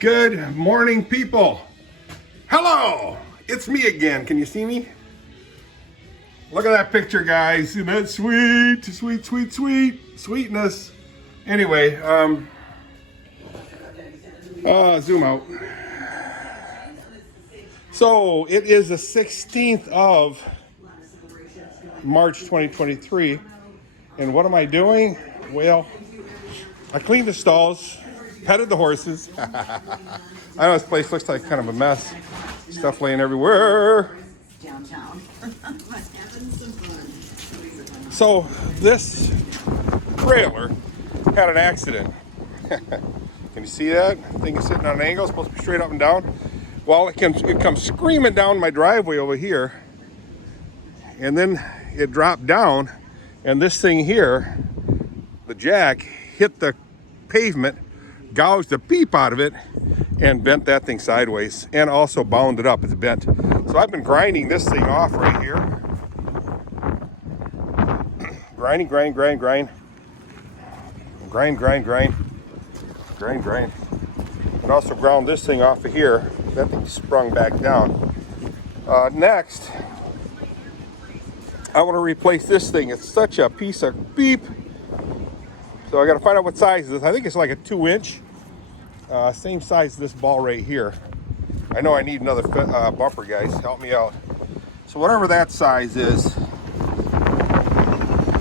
Good morning, people. Hello, it's me again. Can you see me? Look at that picture, guys. Isn't that sweet? Sweet, sweet, sweet. Sweetness. Anyway, zoom out. So it is the 16th of March 2023. And what am I doing? Well, I cleaned the stalls, petted the horses. I know this place looks like kind of a mess. Stuff laying everywhere. Downtown. So this trailer had an accident. Can you see that? Thing is sitting on an angle, supposed to be straight up and down. Well, it comes screaming down my driveway over here, and then it dropped down, and this thing here, the jack, hit the pavement, gouged the beep out of it, and bent that thing sideways, and also bound it up. It's bent. So I've been grinding this thing off right here. Grinding, grind. And also ground this thing off of here. That thing sprung back down. Next, I want to replace this thing. It's such a piece of beep. So I got to find out what size it is. I think it's like a 2-inch. Same size as this ball right here. I know I need another bumper, guys. Help me out. So whatever that size is, look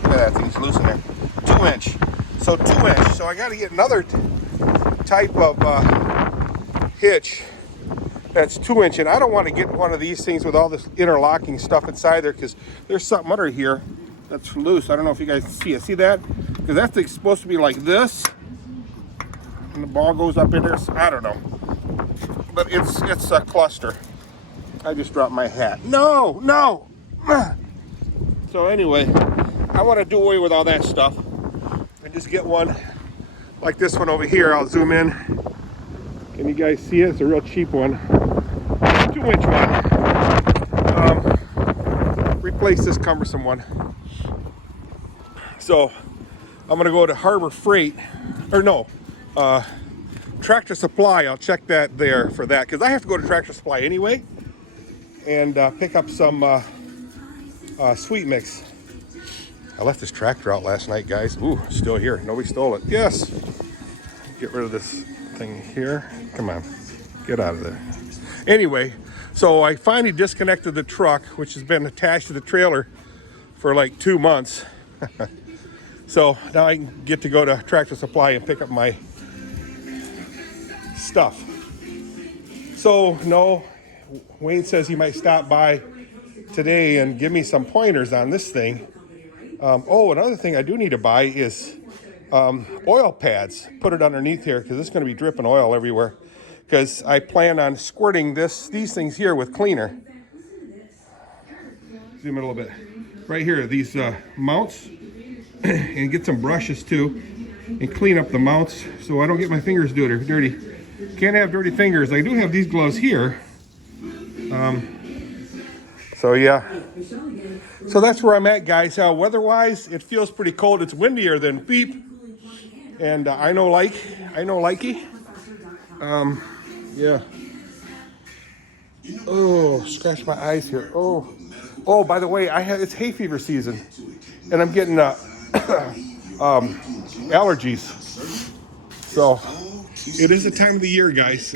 at that thing's loose in there. 2-inch. So 2-inch. So I got to get another type of hitch that's 2-inch. And I don't want to get one of these things with all this interlocking stuff inside there, because there's something under here that's loose. I don't know if you guys see it. See that? Because that thing's supposed to be like this, and the ball goes up in there. So I don't know, but it's a cluster. I just dropped my hat. No. So anyway, I want to do away with all that stuff and just get one like this one over here. I'll zoom in. Can you guys see it? It's a real cheap one, 2-inch one. Replace this cumbersome one. So I'm gonna go to Harbor Freight, or no, Tractor Supply. I'll check that there for that, because I have to go to Tractor Supply anyway and pick up some sweet mix. I left this tractor out last night, guys. Ooh, still here. Nobody stole it. Yes. Get rid of this thing here. Come on, get out of there. Anyway, so I finally disconnected the truck, which has been attached to the trailer for like 2 months. So now I can get to go to Tractor Supply and pick up my stuff. So no, Wayne says he might stop by today and give me some pointers on this thing. Oh, another thing I do need to buy is oil pads. Put it underneath here, because it's going to be dripping oil everywhere, because I plan on squirting these things here with cleaner. Zoom in a little bit. Right here, these mounts. And get some brushes too, and clean up the mounts so I don't get my fingers dirty. Can't have dirty fingers. I do have these gloves here. So yeah. So that's where I'm at, guys. Weather-wise, it feels pretty cold. It's windier than beep. And I know likey. Yeah. Oh, scratch my eyes here. Oh, by the way, it's hay fever season, and I'm getting allergies. So it is the time of the year, guys.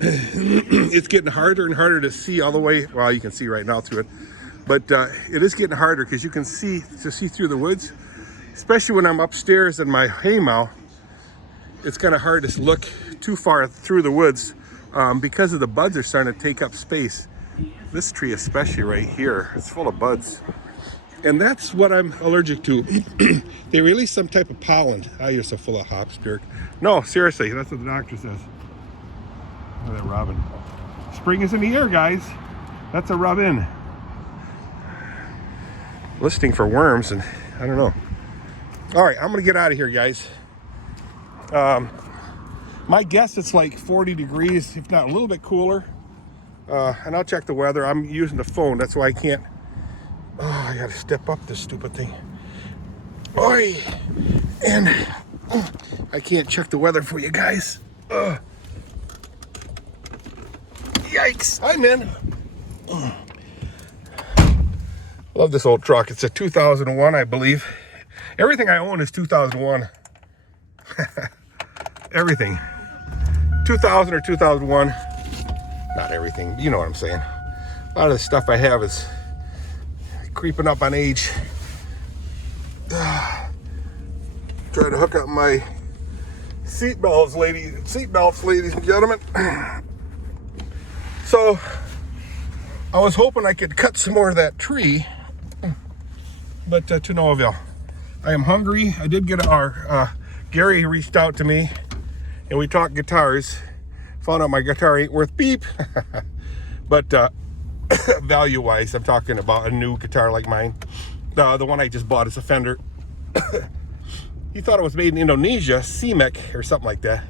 It's getting harder and harder to see all the way. Well, you can see right now through it, but it is getting harder because you can see through the woods, especially when I'm upstairs in my haymow. It's kind of hard to look too far through the woods because of the buds are starting to take up space. This tree especially right here, it's full of buds. And that's what I'm allergic to. They release some type of pollen. Oh, you're so full of hops, Dirk. No, seriously, that's what the doctor says. Look at that robin. Spring is in the air, guys. That's a robin. Listening for worms, and I don't know. All right, I'm gonna get out of here, guys. My guess it's like 40 degrees, if not a little bit cooler. And I'll check the weather. I'm using the phone, that's why I can't. Oh, I gotta step up this stupid thing. Oi! And I can't check the weather for you guys. Ugh. Yikes, I'm in. Love this old truck. It's a 2001, I believe. Everything I own is 2001. Everything. 2000 or 2001. Not everything, you know what I'm saying. A lot of the stuff I have is creeping up on age. Trying to hook up my seatbelts, ladies and gentlemen. So, I was hoping I could cut some more of that tree, but to no avail. I am hungry. I did get Gary reached out to me, and we talked guitars. Found out my guitar ain't worth beep. But value-wise, I'm talking about a new guitar like mine. The one I just bought is a Fender. He thought it was made in Indonesia, CMEC or something like that.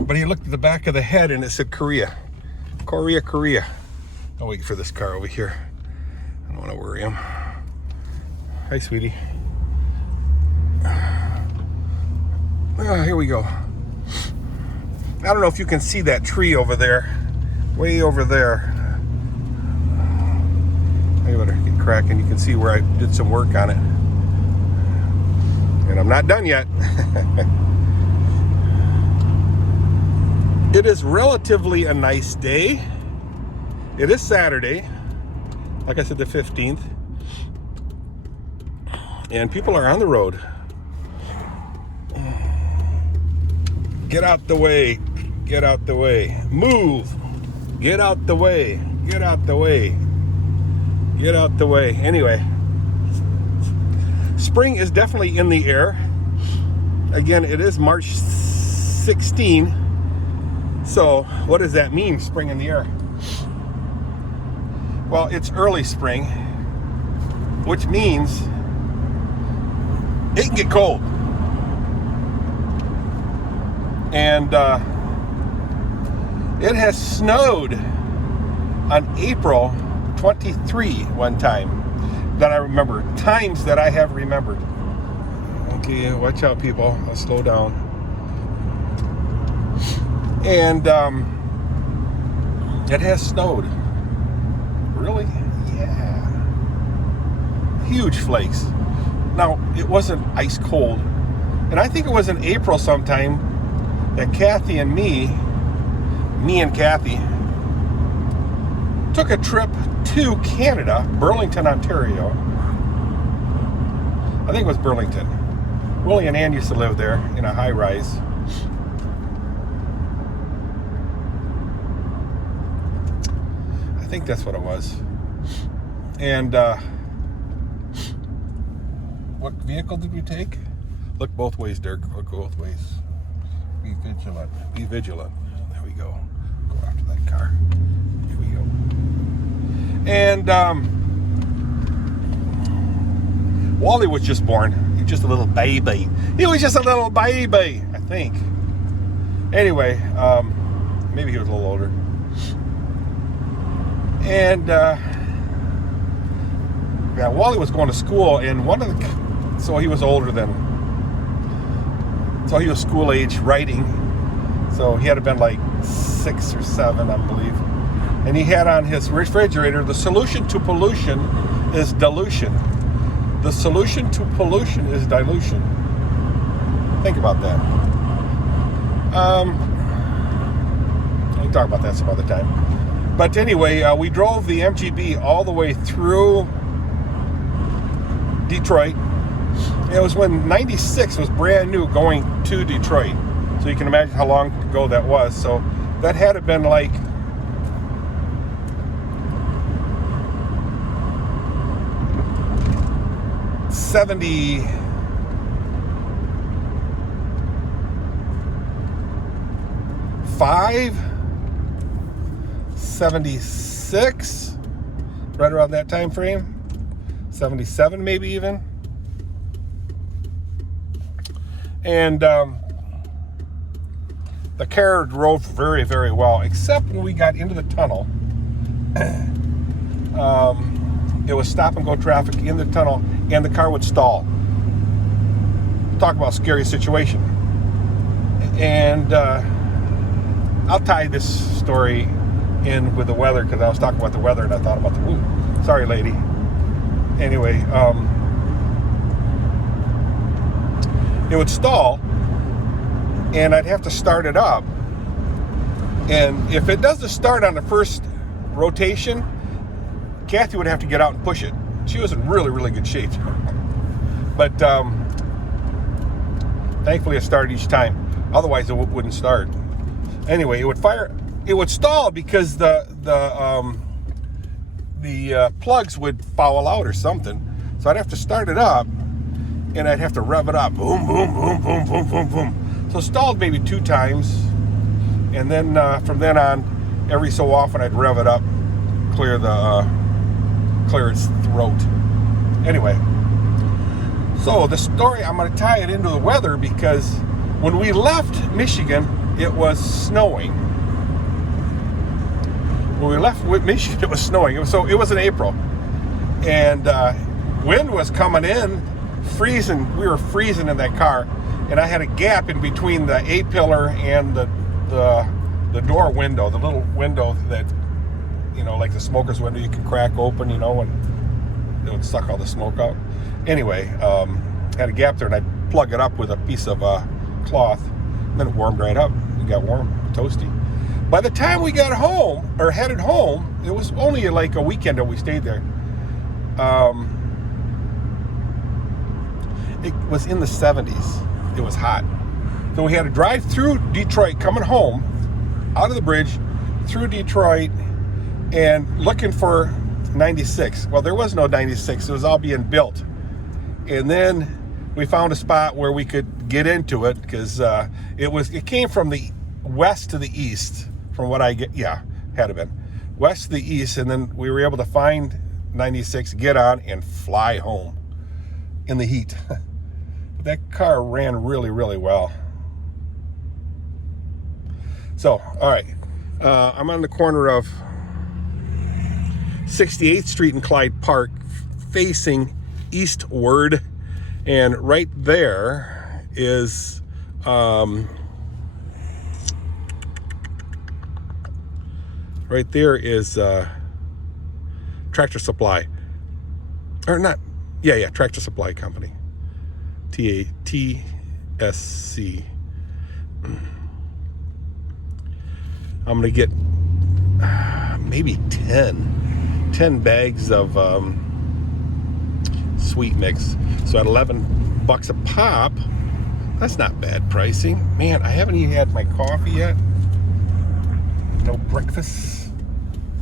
But he looked at the back of the head and it said Korea. Korea. I'll wait for this car over here. I don't want to worry him. Hi, sweetie. Here we go. I don't know if you can see that tree over there. Way over there. I better get cracking. You can see where I did some work on it. And I'm not done yet. It is relatively a nice day. It is Saturday. Like I said, the 15th. And people are on the road. Get out the way. Get out the way. Move. Get out the way. Get out the way. Get out the way. Anyway, spring is definitely in the air. Again, it is March 16. So, what does that mean, spring in the air? Well, it's early spring, which means it can get cold. And it has snowed on April 23 one time that I remember. Times that I have remembered. Okay, watch out, people. I'll slow down. And it has snowed. Really? Yeah. Huge flakes. Now, it wasn't ice cold. And I think it was in April sometime that Kathy and me and Kathy took a trip to Canada, Burlington, Ontario. I think it was Burlington. Willie and Ann used to live there in a high rise. I think that's what it was. And what vehicle did we take? Look both ways, Dirk. Look both ways. Be vigilant. Be vigilant. There we go. Go after that car. Here we go. And Wally was just born. He was just a little baby. He was just a little baby, I think. Anyway, maybe he was a little older. And yeah, Wally was going to school, and so he was older than. So he was school age writing. So he had to been like 6 or 7, I believe. And he had on his refrigerator, the solution to pollution is dilution. The solution to pollution is dilution. Think about that. We'll talk about that some other time. But anyway, we drove the MGB all the way through Detroit. It was when 96 was brand new going to Detroit. So you can imagine how long ago that was. So that had to have been like '75, '76, right around that time frame. 77 maybe even. And the car drove very, very well, except when we got into the tunnel. It was stop and go traffic in the tunnel, and the car would stall. talk about scary situation. And I'll tie this story in with the weather, because I was talking about the weather and I thought about the, ooh, sorry lady. Anyway, it would stall and I'd have to start it up. And if it doesn't start on the first rotation, Kathy would have to get out and push it. She was in really, really good shape. But thankfully it started each time. Otherwise it wouldn't start. Anyway, it would fire. It would stall because the plugs would foul out or something. So I'd have to start it up, and I'd have to rev it up. Boom, boom, boom, boom, boom, boom, boom. So stalled maybe 2 times, and then from then on, every so often I'd rev it up, clear its throat. Anyway, so the story, I'm going to tie it into the weather, because when we left Michigan, it was snowing. When we left Michigan, it was snowing. It was in April, and wind was coming in, freezing. We were freezing in that car, and I had a gap in between the A-pillar and the door window, the little window that, like the smoker's window you can crack open, and it would suck all the smoke out. Anyway, had a gap there, and I'd plug it up with a piece of cloth, and then it warmed right up. It got warm, toasty. By the time we got home, or headed home, it was only like a weekend that we stayed there. It was in the 70s. It was hot. So we had to drive through Detroit, coming home, out of the bridge, through Detroit, and looking for 96. Well, there was no 96. It was all being built. And then we found a spot where we could get into it, because it came from the west to the east, from what I get. Yeah, had to been west to the east, and then we were able to find 96, get on, and fly home in the heat. That car ran really, really well. So, all right, I'm on the corner of 68th Street and Clyde Park, facing eastward, and right there is Tractor Supply, or not? Yeah, Tractor Supply Company, TATSC. I'm gonna get maybe 10 bags of sweet mix. So at $11 a pop, that's not bad pricing. Man, I haven't even had my coffee yet. No breakfast.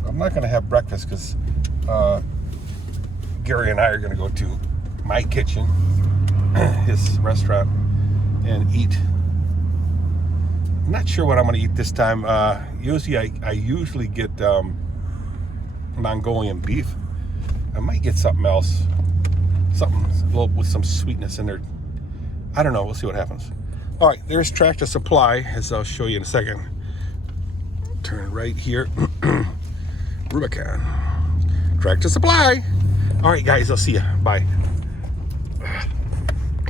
I'm not gonna have breakfast because Gary and I are gonna go to my kitchen, his restaurant, and eat. I'm not sure what I'm gonna eat this time. Usually I usually get Mongolian beef. I might get something else, something a little with some sweetness in there. I don't know. We'll see what happens. All right, there's Tractor Supply, as I'll show you in a second. Turn right here. Rubicon. Tractor Supply. All right, guys, I'll see you. Bye.